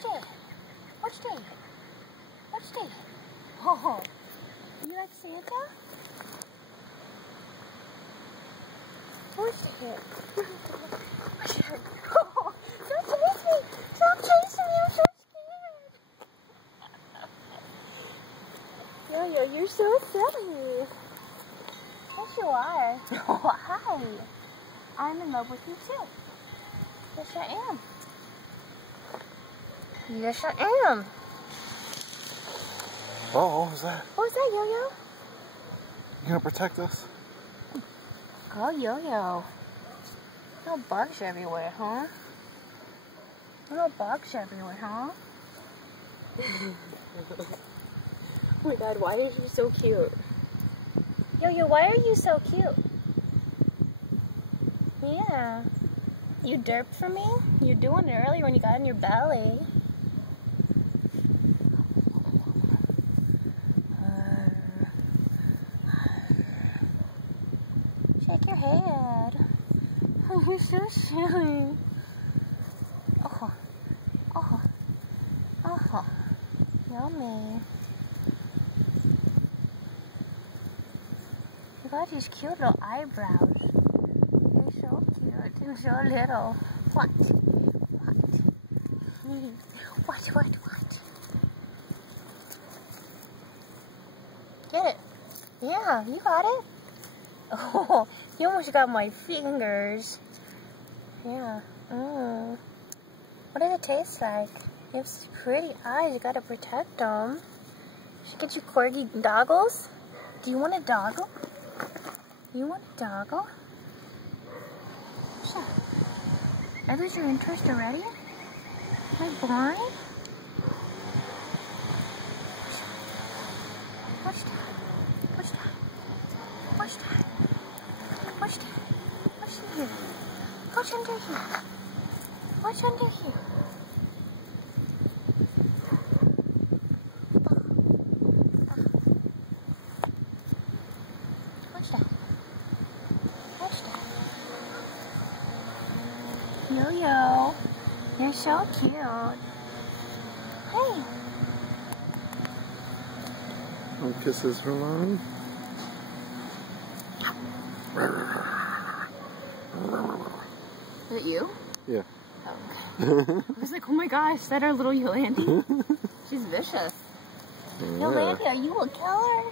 What's that? What's that? What's that? Oh, you like Santa? What's that? What's that? Oh, don't chase me! Stop chasing me! I'm so scared. Yo-Yo, you're so silly. Yes, you are. Oh, hi. I'm in love with you too. Yes, I am. Yes, I am. Oh, what was that? What was that, Yo-Yo? You gonna protect us? Oh, Yo-Yo. No bugs everywhere, huh? No bugs everywhere, huh? Oh my god, why is he so cute? Yo-Yo, why are you so cute? Yeah. You derped for me? You were doing it earlier when you got in your belly. Shake your head. Oh, you're so silly. Oh, oh, oh, yummy. You got these cute little eyebrows. You're so cute and so little. What? What? What? Get it. Yeah, you got it. Oh, you almost got my fingers. Yeah. What does it taste like? You have such pretty eyes. You gotta protect them. Should get you corgi doggles. Do you want a doggle? You want a doggle? What's that? I lose your interest already? Am I blind? What's that? What's that? What's that? What's that? What's in here? What's under here? What's under here? What's that? What's that? Yo-Yo, you're so cute. Hey. Oh, kisses her mom. Is it you? Yeah. Oh, okay. I was like, oh my gosh, is that our little Yolandi? She's vicious. Yeah. Yolandi, you will kill her.